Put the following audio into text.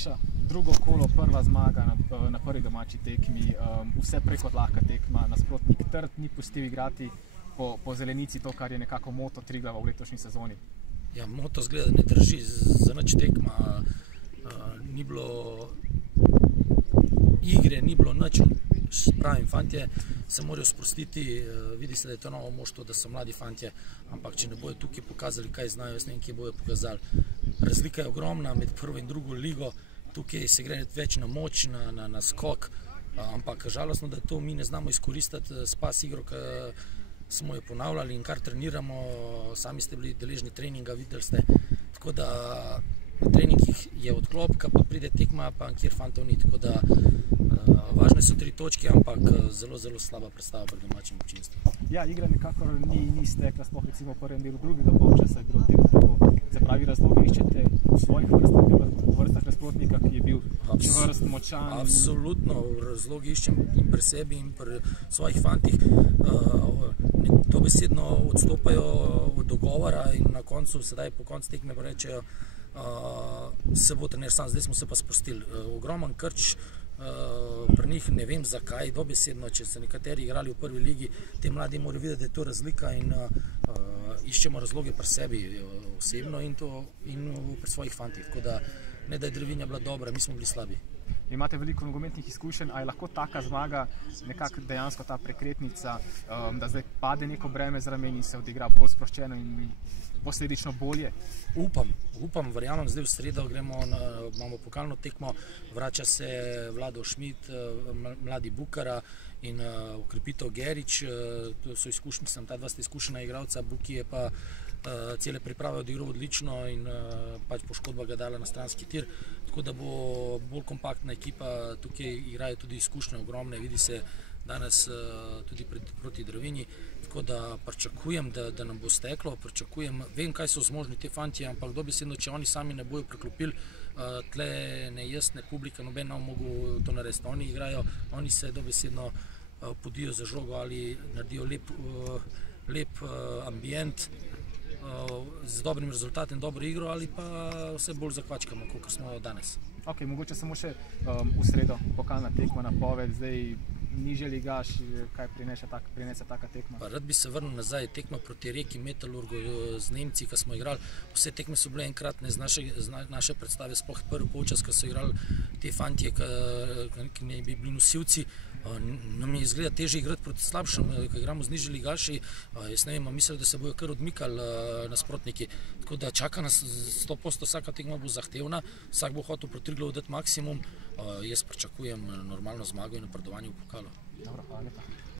Miša, drugo kolo, prva zmaga na prvi domači tekmi, vse prej kot lahka tekma, nasprotnik trd, ni pustil igrati po zelenici, to, kar je nekako moto Triglava v letošnji sezoni. Ja, moto zgleda ne drži, za nič tekma, ni bilo igre, ni bilo nič. Pravim, fantje se morajo sprostiti, vidi se, da je to novo moštvo, da so mladi fantje, ampak če ne bojo tukaj pokazali, kaj znajo, jaz ne vem, kje bojo pokazali. Razlika je ogromna med prvo in drugo ligo, tukaj se gre več na moč, na skok, ampak žalostno, da to mi ne znamo izkoristiti s pas igro, ki smo jo ponavljali in kar treniramo, sami ste bili deležni treninga, videli ste, tako da na treningih je odklop, pa pride tekma, pa kjer fantov ni, tako da važne so 3 točke, ampak zelo, zelo slaba predstava pred domačim občinstvom. Ja, igra nekako ni stekla, sploh recimo v prvem delu drugega polčasa je bilo temu tako. Se pravi, razloge iščete v svojih vrstah, v vrstah nasprotnika, ki je bil čvrst, močan. Absolutno, razloge iščem in pri sebi in pri svojih fantih. Dobesedno odstopajo od dogovora in na koncu, sedaj po koncu tekme pa rečejo, se bo trener sam, zdaj smo se pa sprostili. Ogromen krč pri njih, ne vem zakaj, dobesedno, če se nekateri igrali v prvi ligi, te mladi morajo videti, da je to razlika in iščemo razloge pri sebi osebno in pri svojih fantih, tako da ne da je Drevinja bila dobra, mi smo bili slabi. Imate veliko nogometnih izkušenj, a je lahko taka zmaga nekako dejansko ta prekretnica, da zdaj pade neko breme z ramen in se odigra bolj sproščeno in posledično bolje? Upam, verjamem, zdaj v sredo imamo pokalno tekmo, vrača se Vlado Šmit, mladi Bukara in okrepitev Gerič, to so izkušnji, ta dva sta izkušena igralca, Buki je pa cele priprave odigral odlično in pač poškodba ga dala na stranski tir, tako da bo bolj kompaktna ekipa, tukaj igrajo tudi izkušnje ogromne, vidi se danes tudi proti Dravinji, tako da pričakujem, da nam bo steklo, vem, kaj so zmožni te fantje, ampak dobesedno, če oni sami ne bojo preklopili, tle ne jaz, ne publika, noben nam mogel to narediti, oni igrajo, oni se dobesedno podijo za žogo ali naredijo lep ambient, z dobrim rezultatom, dobro igro ali pa vse bolj zakvačkamo, kot smo danes. Ok, mogoče samo še v sredo pokalna tekma napoved, zdaj nižji ligaš, kaj prinese taka tekma? Rad bi se vrnil nazaj, tekma proti Reki, Metalurgu z Nemci, ki smo igrali, vse tekme so bile enkratne z naše predstave, sploh prvi polčas, ko so igrali te fantje, ki ne bi bili nosilci, nam je izgleda težje igrati proti slabšem, ko igramo z nižji ligaši, jaz ne vem, mislim, da se bojo kar odmikali nasprotniki, tako da čaka nas 100%, vsaka tekma bo zahtevna, vsak bo hotel proti Triglavu dati maksimum, jaz pričakujem normalno zmago in napredovanje v pokalu. Dobro, hvala lepa.